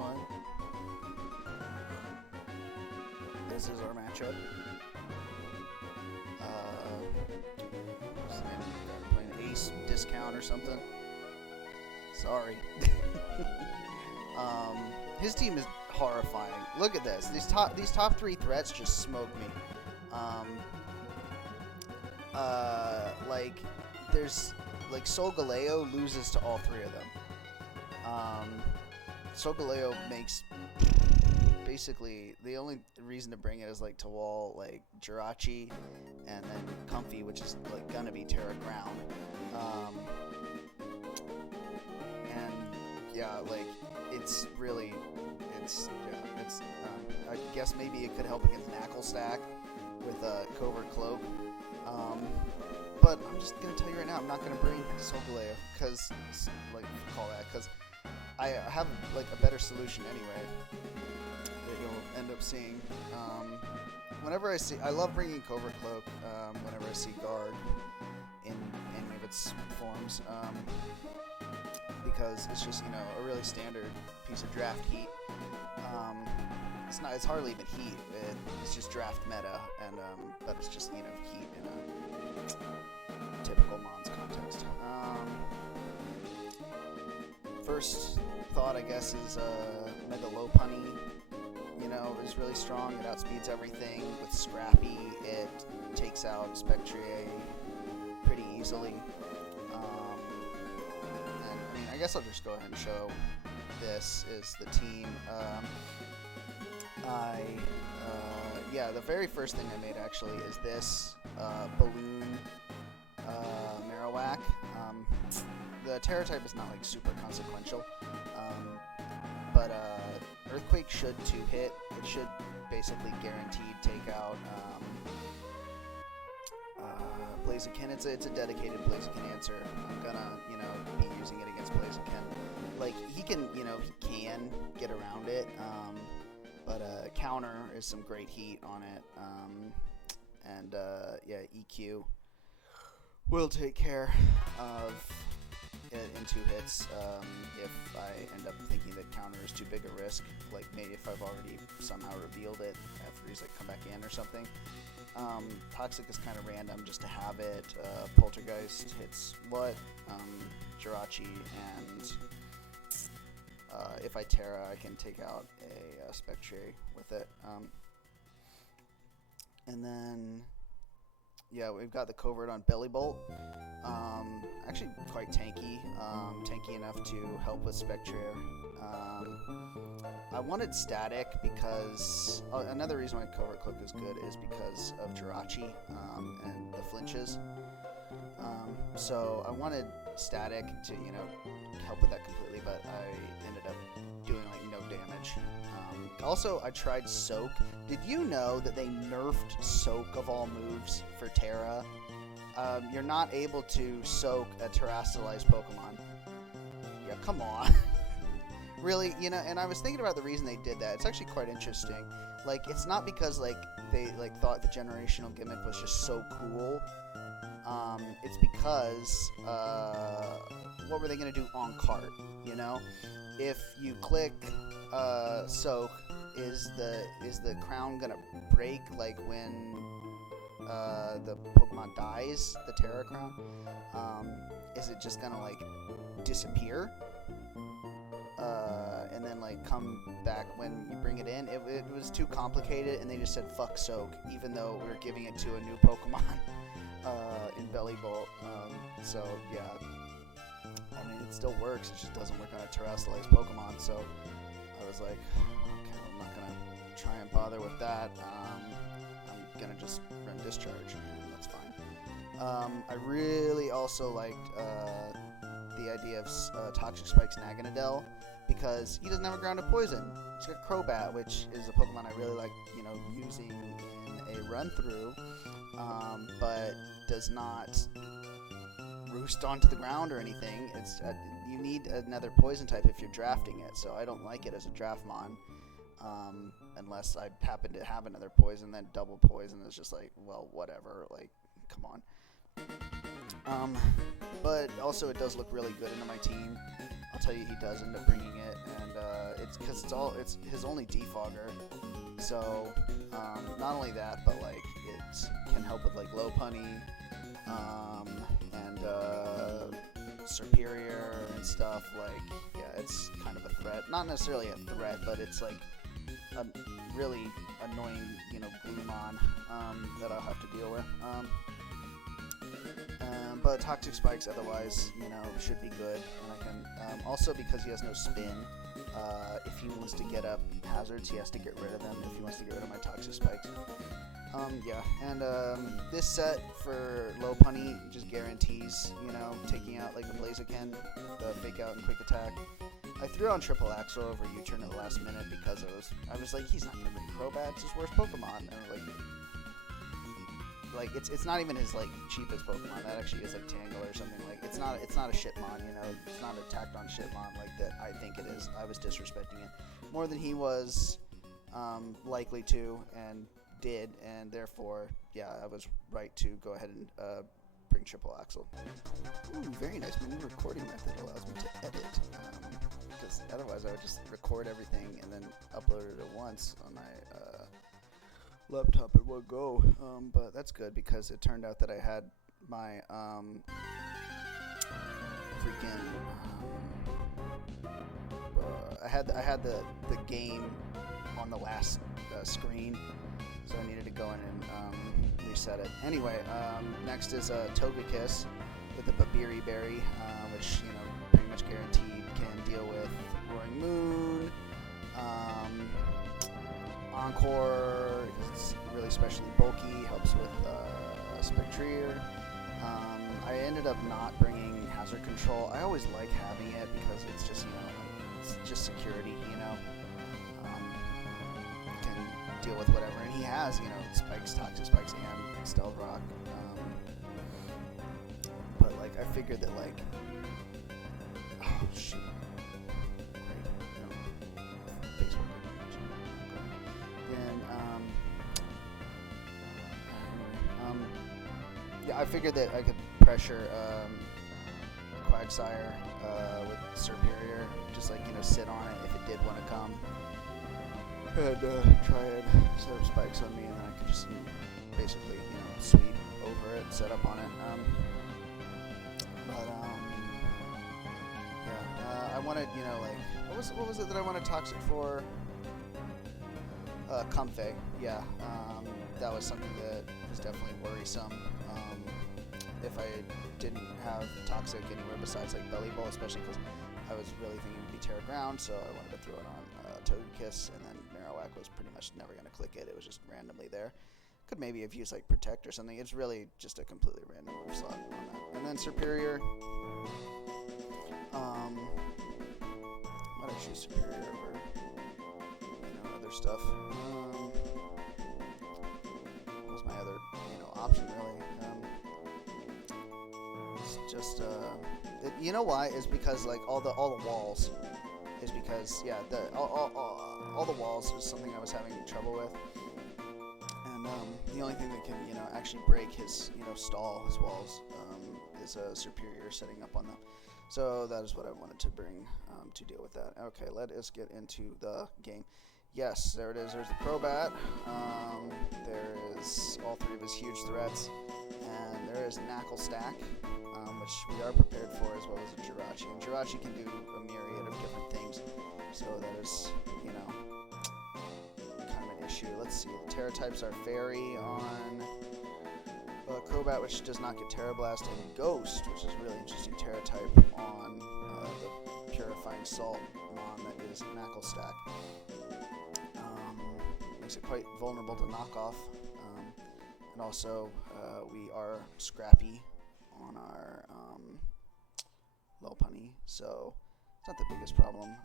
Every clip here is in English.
what? This is our matchup. What's his name? Playing Ace Discount or something. Sorry. His team is horrifying. Look at this. These top three threats just smoke me. Like there's like Solgaleo loses to all three of them. Solgaleo makes basically the only reason to bring it is like to wall like Jirachi and then Comfy, which is like gonna be Terra Ground. And yeah, like it's I guess maybe it could help against Knuckle Stack with Covert Cloak. But I'm just gonna tell you right now, I'm not gonna bring Solgaleo because I have like a better solution anyway that you'll end up seeing. Whenever I love bringing Covert Cloak. Whenever I see Guard in any of its forms, because it's just a really standard piece of draft heat. It's hardly even heat. It's just draft meta, and but it's just heat in a typical Mons context. First thought, I guess, is Mega Lopunny. Is really strong. It outspeeds everything. With Scrappy, it takes out Spectrier pretty easily. And I mean, I guess I'll just go ahead and show this is the team. Yeah, the very first thing I made actually is this Balloon Marowak. The Terra type is not like super consequential, but Earthquake should 2-hit. It should basically guaranteed take out Blaziken. It's a dedicated Blaziken answer. I'm gonna be using it against Blaziken. Like he can get around it. But counter is some great heat on it, and yeah, EQ will take care of it in 2 hits if I end up thinking that counter is too big a risk, like maybe if I've already somehow revealed it after he's like come back in or something. Toxic is kind of random just to have it. Poltergeist hits what? Jirachi, and if I Terra, I can take out a Spectre with it. And then, yeah, we've got the Covert on Belly Bolt. Actually quite tanky. Tanky enough to help with Spectre. I wanted Static because another reason why Covert Cloak is good is because of Jirachi and the flinches. So I wanted Static to help with that completely, but I ended up doing like no damage. Also, I tried Soak. Did you know that they nerfed Soak of all moves for Terra? You're not able to soak a terrestrialized Pokemon. Yeah, come on. Really, and I was thinking about the reason they did that. It's actually quite interesting. Like, it's not because like they thought the generational gimmick was just so cool. It's because what were they gonna do on cart? If you click soak, is the crown gonna break like when the Pokemon dies, the Terra crown? Is it just gonna like disappear and then like come back when you bring it in? It was too complicated, and they just said fuck soak, even though we were giving it to a new Pokemon in Belly Bolt. So yeah, I mean it still works. It just doesn't work on a terrestrialized Pokemon. So I was like, okay, I'm not gonna try and bother with that. I'm gonna just run Discharge, and that's fine. I really also liked the idea of Toxic Spike's Naganadel, because he doesn't have a grounded poison. He's got Crobat, which is a Pokemon I really like, using in a run through, but does not roost onto the ground or anything. It's you need another poison type if you're drafting it, so I don't like it as a draft mon. Unless I happen to have another poison, then double poison is just like, well, whatever, like, come on. But also it does look really good into my team. I'll tell you, he does end up bringing it and it's because it's his only defogger. So not only that, but like it can help with like low punny and superior and stuff. Like yeah, it's kind of a threat. Not necessarily a threat, but it's like a really annoying, you know, Gloomon that I'll have to deal with. But Toxic Spikes otherwise, you know, should be good. And I can also, because he has no spin, if he wants to get up hazards, he has to get rid of them. If he wants to get rid of my Toxic Spikes. Yeah, and this set for low punny just guarantees, you know, taking out like the Blaziken, the fake out and quick attack. I threw on Triple Axel over U-turn at the last minute because I was like, he's not gonna bring Crobat, it's his worst Pokemon. And like it's not even his like cheapest Pokemon. That actually is like Tangle or something. Like it's not a shitmon, you know. It's not a tacked on shitmon like that. I think it is. I was disrespecting it more than he was likely to and did, and therefore, yeah, I was right to go ahead and bring Triple Axel. Ooh, very nice. My new recording method allows me to edit. Because otherwise I would just record everything and then upload it at once on my laptop at one go. But that's good because it turned out that I had my I had the game on the last screen, so I needed to go in and reset it. Anyway, next is a Togekiss with the Babiri Berry, which, you know, pretty much guaranteed can deal with Roaring Moon, Encore, because it's really specially bulky, helps with Spectrier. I ended up not bringing Hazard Control. I always like having it because it's just, you know, it's just security, you know. Can deal with whatever, and he has, you know, Spikes, Toxic Spikes, and Stealth Rock. But like, I figured that like, oh shoot. Yeah, I figured that I could pressure Quagsire with Superior, just like, you know, sit on it if it did want to come, and try and set up spikes on me, and then I could just basically, you know, sweep over it, set up on it. Yeah, I wanted, you know, like, what was it that I wanted Toxic for? Comfey, yeah. That was something that was definitely worrisome. If I didn't have Toxic anywhere besides like Belly Bowl, especially because I was really thinking it would be Terra Ground, so I wanted to throw it on Togekiss, and then Marowak was pretty much never going to click it. It was just randomly there. Could maybe have used like Protect or something. It's really just a completely random move slot on that. And then Superior. Might have choose Superior over, you know, other stuff. What was my other, you know, option really? Just you know why? Is because like all the walls is because, yeah, all the walls is something I was having trouble with, and the only thing that can, you know, actually break his, you know, stall his walls is a Superior setting up on them. So that is what I wanted to bring to deal with that. Okay, let us get into the game. Yes, there it is. There's the Crobat. There is all three of his huge threats, and there is Knackle Stack, which we are prepared for, as well as a Jirachi. And Jirachi can do a myriad of different things, so that is, you know, kind of an issue. Let's see. The Terra types are Fairy on Crobat, which does not get Terra Blast, and Ghost, which is a really interesting Terra type on the Purifying Salt Mon that is Knackle Stack. Makes it quite vulnerable to knockoff, and also we are scrappy on our low punny, so it's not the biggest problem.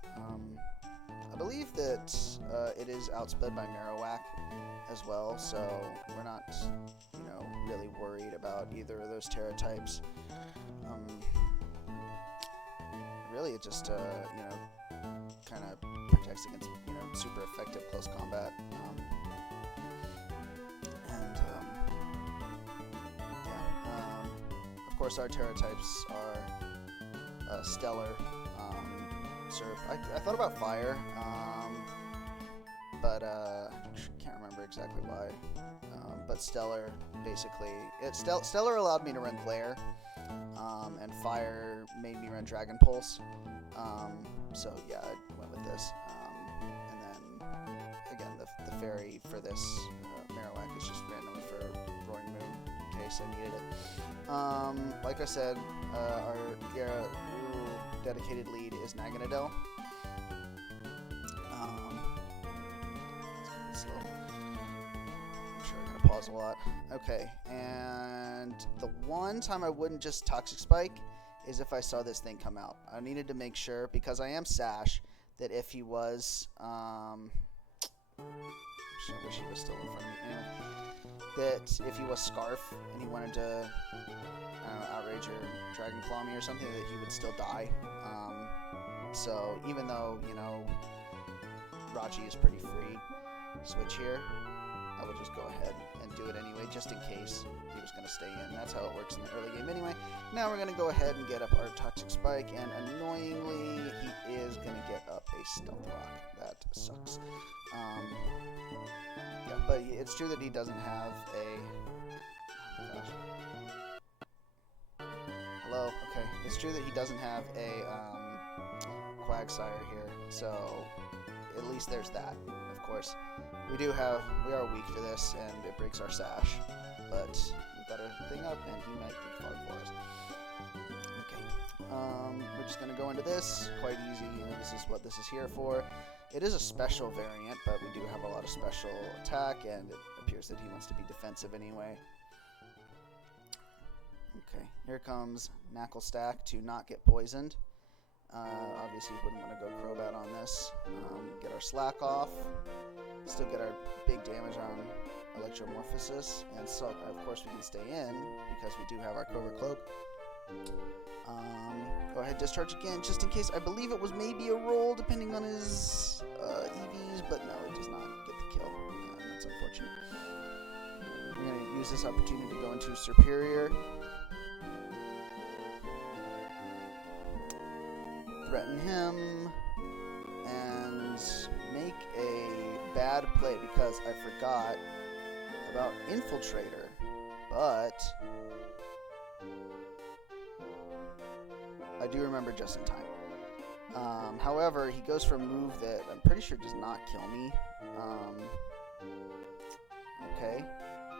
I believe that it is outsped by Marowak as well, so we're not, you know, really worried about either of those Terra types. Really, it just, you know, kind of protects against, you know, super effective close combat. Of course, our Terra types are stellar, Surf. I thought about fire, but can't remember exactly why. But stellar, basically, stellar allowed me to run glare, and fire made me run dragon pulse. So yeah, I went with this. And then again, the fairy for this Marowak is just randomly for Roaring Moon in case I needed it. Like I said, our dedicated lead is Naganadel. Slow. I'm sure I'm gonna pause a lot. Okay, and the one time I wouldn't just Toxic Spike is if I saw this thing come out. I needed to make sure, because I am Sash, that if he was, I wish he was still in front of me. Anyway, that if he was Scarf and he wanted to, I don't know, Outrage or Dragon Claw me or something, that he would still die. So even though, you know, Rachi is pretty free switch here, I would just go ahead and do it anyway, just in case he was going to stay in. That's how it works in the early game anyway. Now we're going to go ahead and get up our Toxic Spike, and annoyingly, he is going to get up a Stealth Rock. That sucks. Yeah, but it's true that he doesn't have a... Oh my gosh. Hello? Okay. It's true that he doesn't have a Quagsire here, so at least there's that. Of course, we are weak to this, and it breaks our Sash, but we've got our thing up, and he might defog for us. Okay, we're just gonna go into this, quite easy, you know, this is what this is here for. It is a special variant, but we do have a lot of special attack, and it appears that he wants to be defensive anyway. Okay, here comes Knuckle Stack to not get poisoned. Obviously, we wouldn't want to go Crobat on this. Get our Slack off. Still get our big damage on Electromorphosis. And so, of course, we can stay in because we do have our Cobra Cloak. Go ahead, discharge again, just in case. I believe it was maybe a roll, depending on his EVs, but no, it does not get the kill. That's unfortunate. We're going to use this opportunity to go into Superior. Threaten him, and make a bad play because I forgot about Infiltrator, but I do remember just in time. However, he goes for a move that I'm pretty sure does not kill me. Okay,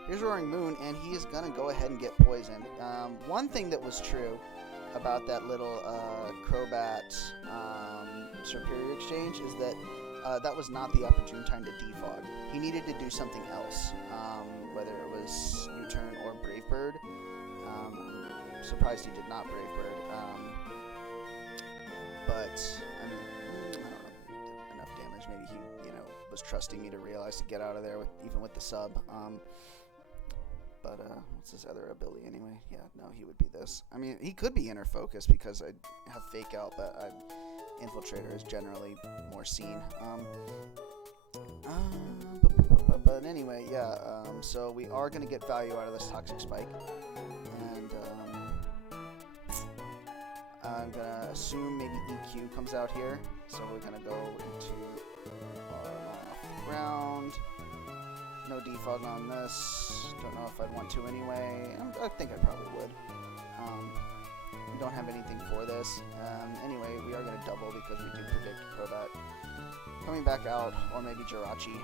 here's Roaring Moon, and he is gonna go ahead and get poisoned. One thing that was true about that little Crobat Superior exchange is that that was not the opportune time to defog. He needed to do something else, whether it was U-turn or Brave Bird. I'm surprised he did not Brave Bird, but I mean, I don't know, enough damage. Maybe he, you know, was trusting me to realize to get out of there with even with the sub. But what's his other ability anyway? Yeah, no, he would be this. I mean, he could be Inner Focus because I have Fake Out, but Infiltrator is generally more seen. But anyway, yeah, so we are going to get value out of this Toxic Spike. And I'm going to assume maybe EQ comes out here. So we're going to go into off ground. No defog on this. Don't know if I'd want to anyway. I think I probably would. We don't have anything for this. Anyway, we are going to double because we do predict Crobat coming back out, or maybe Jirachi,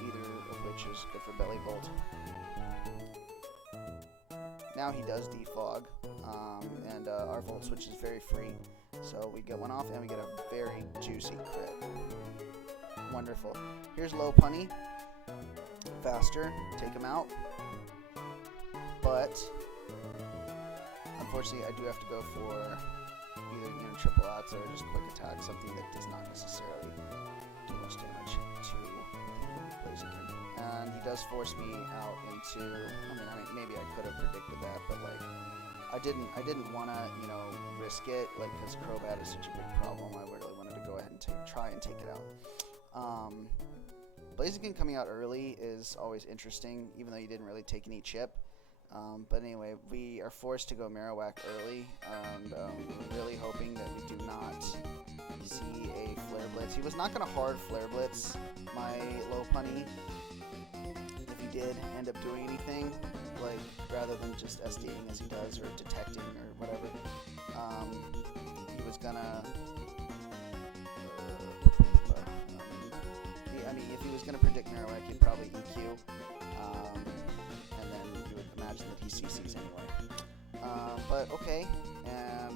either of which is good for Belly Bolt. Now he does defog, and our Volt Switch is very free. So we get one off, and we get a very juicy crit. Wonderful. Here's Low Punny. Faster, take him out, but unfortunately I do have to go for either, you know, triple outs or just quick attack, something that does not necessarily do much damage to Blaziken. And he does force me out into, I mean maybe I could have predicted that, but like I didn't want to, you know, risk it, like, because Crobat is such a big problem. I really wanted to go ahead and try and take it out. Blaziken coming out early is always interesting, even though you didn't really take any chip. But anyway, we are forced to go Marowak early, and really hoping that we do not see Blitz. He was not going to hard Flare Blitz my low punny if he did end up doing anything, like rather than just SDing as he does or detecting or whatever. He was gonna. I mean, if he was gonna predict Marowak, he'd probably EQ, and then you would imagine that he CCs anyway. But okay,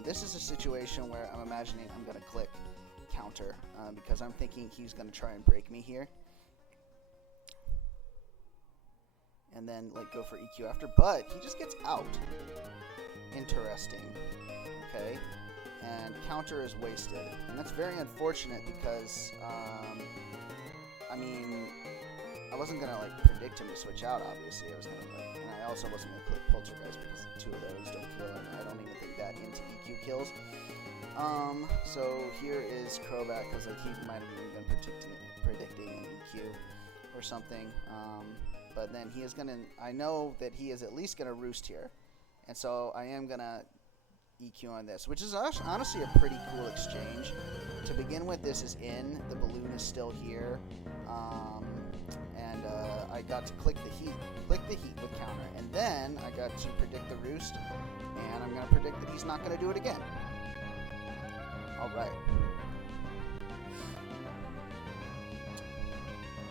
this is a situation where I'm imagining I'm gonna click counter because I'm thinking he's gonna try and break me here, and then like go for EQ after. But he just gets out. Interesting. Okay, and counter is wasted, and that's very unfortunate because I mean, I wasn't gonna like predict him to switch out. Obviously, I was gonna like, and I also wasn't gonna click Poltergeist because 2 of those don't kill, and I don't even think that into EQ kills. So here is Crobat because like he might have even been predicting an EQ or something. But then he is gonna. I know that he is at least gonna roost here, and so I am gonna EQ on this, which is honestly a pretty cool exchange. To begin with, this is in, the balloon is still here, and I got to click the heat with counter, and then I got to predict the roost, and I'm going to predict that he's not going to do it again. Alright.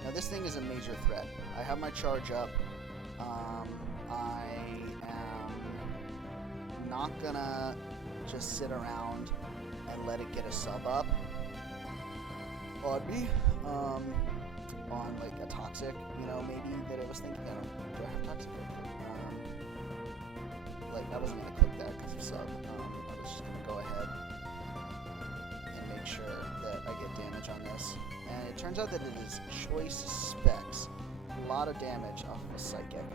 Now this thing is a major threat. I have my charge up. I am not gonna just sit around and let it get a sub up on me, on like a toxic, you know, maybe that I was thinking. Do I have toxic? Like I wasn't gonna click that because of sub. I was just gonna go ahead and make sure that I get damage on this. And it turns out that it is choice specs. A lot of damage off of a psychic.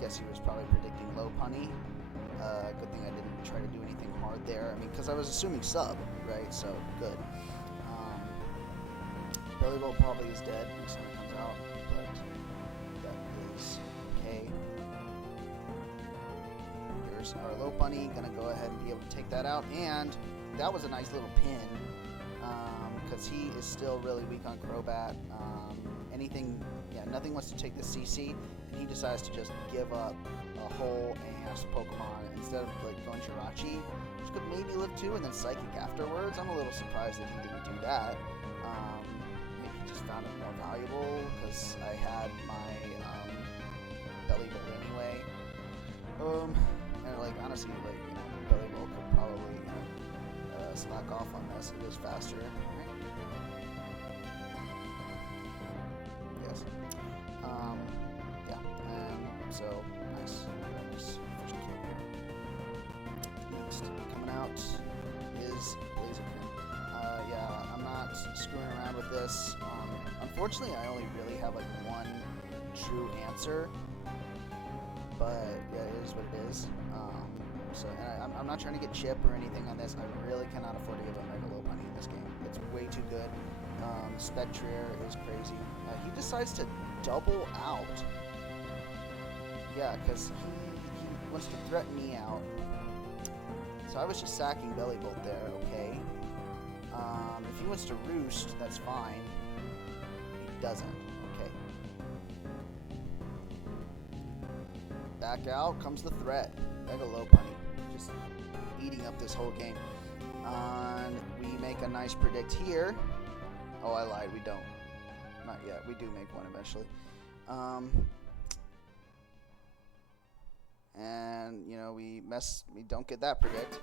Guess he was probably predicting low punny. Good thing I didn't try to do anything hard there. I mean, because I was assuming sub, right? So good. Belly Bolt probably is dead next time it comes out, but that is okay. Here's our low punny. Gonna go ahead and be able to take that out, and that was a nice little pin. Because he is still really weak on Crobat. Nothing wants to take the CC, and he decides to just give up a whole ass Pokemon instead of like going Jirachi, which could maybe live 2 and then Psychic afterwards. I'm a little surprised that he didn't do that. Maybe he just found it more valuable because I had my Belly Bolt anyway. And like honestly, like Belly Bolt could probably slack off on this. It is faster. So, nice. Nice first kill here. Next, coming out is Blaziken. Yeah, I'm not screwing around with this. Unfortunately, I only really have like one true answer. But, yeah, it is what it is. And I'm not trying to get chip or anything on this. I really cannot afford to give a Mega Low Punny in this game. It's way too good. Spectrier is crazy. He decides to double out. Yeah, because he wants to threaten me out. So I was just sacking Belly Bolt there, okay. If he wants to roost, that's fine. He doesn't, okay. Back out comes the threat. Mega Low Punny. Just eating up this whole game. And we make a nice predict here. Oh, I lied, we don't. Not yet, we do make one eventually. And, you know, we don't get that predict.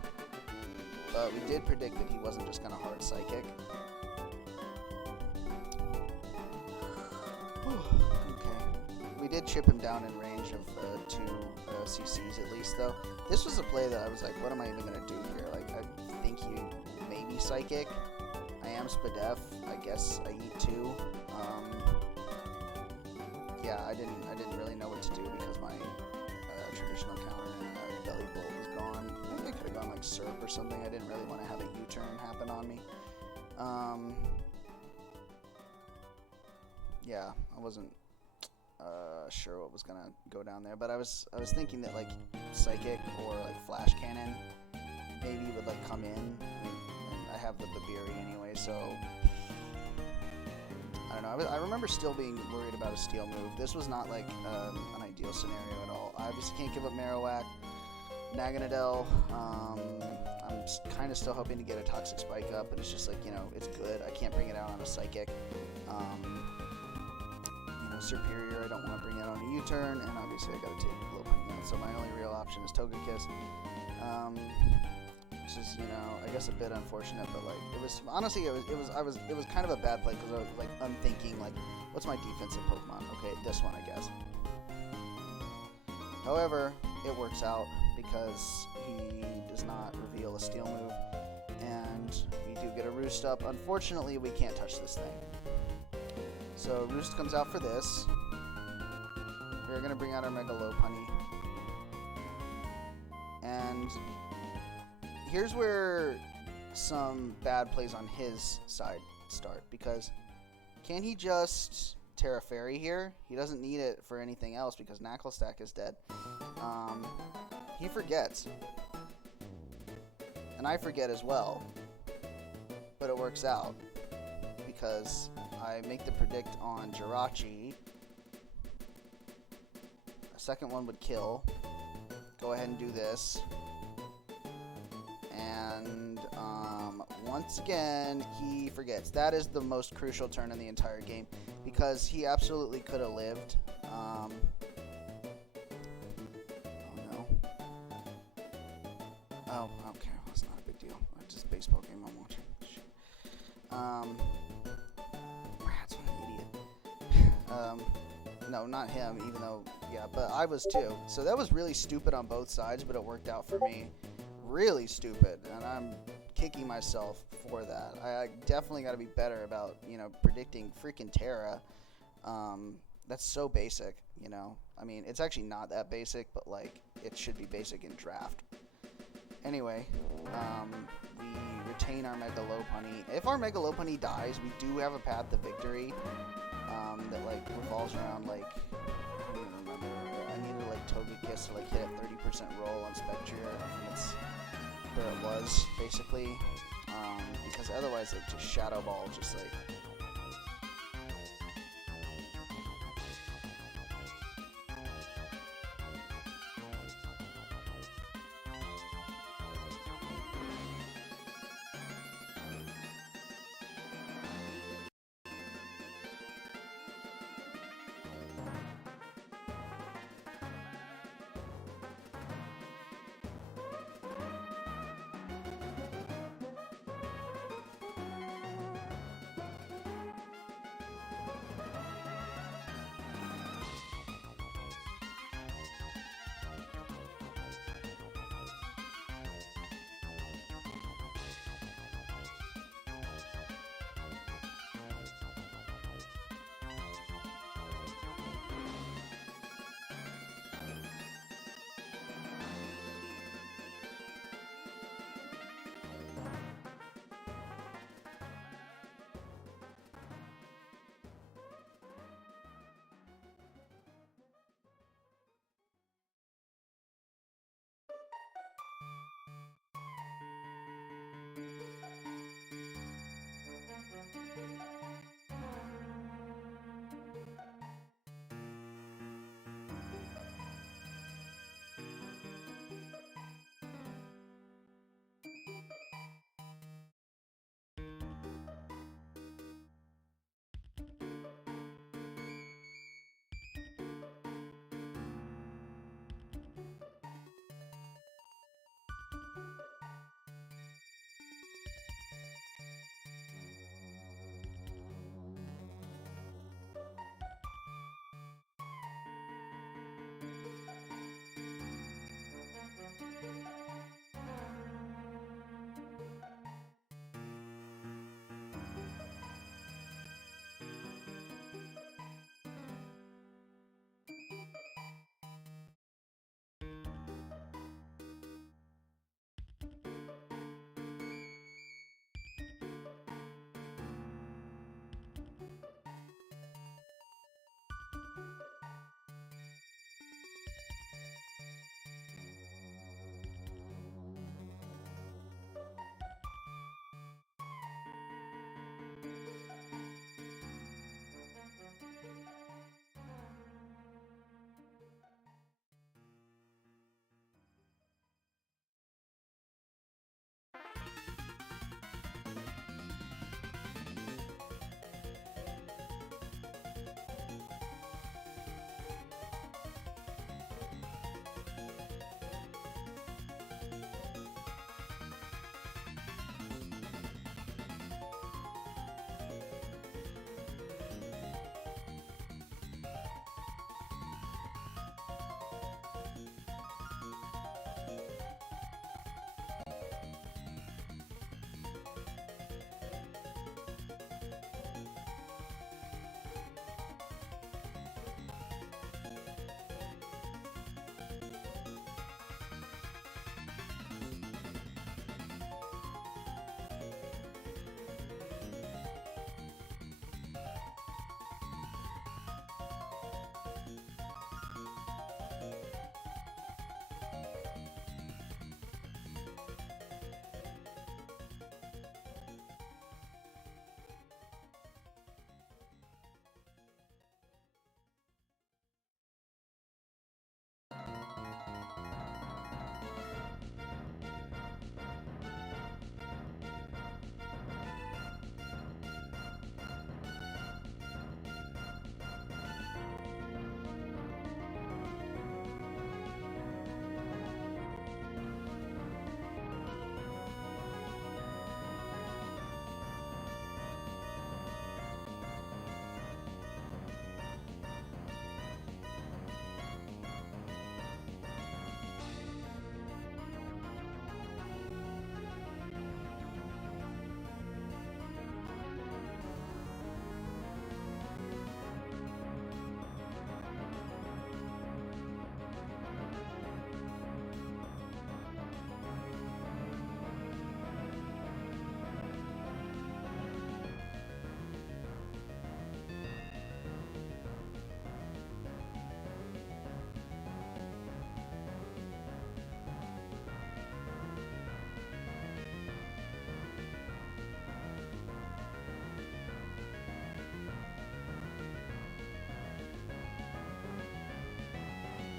But we did predict that he wasn't just going to hard Psychic. Okay. We did chip him down in range of 2 CCs at least, though. This was a play that I was like, what am I even going to do here? Like, I think you maybe Psychic. I am Spadef. I guess I eat 2. Yeah, I didn't really know what to do because my traditional counter and Belly Bolt was gone. I think I could have gone like Surf or something. I didn't really want to have a U-turn happen on me. Yeah, I wasn't sure what was gonna go down there, but I was thinking that like Psychic or like Flash Cannon maybe would like come in. And I have the Babiri anyway, so I don't know. I remember still being worried about a steal move. This was not like an ideal scenario at all. I obviously can't give up Marowak. Naganadel, I'm kind of still hoping to get a Toxic Spike up, but it's just like, you know, it's good. I can't bring it out on a Psychic. You know, Superior, I don't want to bring it on a U-turn, and obviously I gotta take Lopunny out, so my only real option is Togekiss. Which is, you know, I guess a bit unfortunate, but like, it was, honestly, it was kind of a bad play, because I was like, unthinking, like, what's my defensive Pokemon? Okay, this one, I guess. However, it works out because he does not reveal a steal move, and we do get a Roost up. Unfortunately, we can't touch this thing. So Roost comes out for this. We're going to bring out our Mega Lopunny. And here's where some bad plays on his side start, because can he just Terra Fairy here? He doesn't need it for anything else because Knuckle Stack is dead. He forgets. And I forget as well. But it works out because I make the predict on Jirachi. A second one would kill. Go ahead and do this. And once again, he forgets. That is the most crucial turn in the entire game because he absolutely could have lived. Oh no. Oh, okay. Well, it's not a big deal. It's just a baseball game I'm watching. Shit. Rats, what an idiot. No, not him, even though, yeah, but I was too. So that was really stupid on both sides, but it worked out for me. Really stupid, and I'm kicking myself for that. I definitely got to be better about, you know, predicting freaking Terra. That's so basic, you know. I mean, it's actually not that basic, but like it should be basic in draft. Anyway, we retain our Mega Lopunny. If our Mega Lopunny dies, we do have a path to victory that like revolves around like, I don't even remember. I needed like Togekiss to like hit a 30% roll on Spectre, and that's where it was basically, because otherwise like just Shadow Ball just like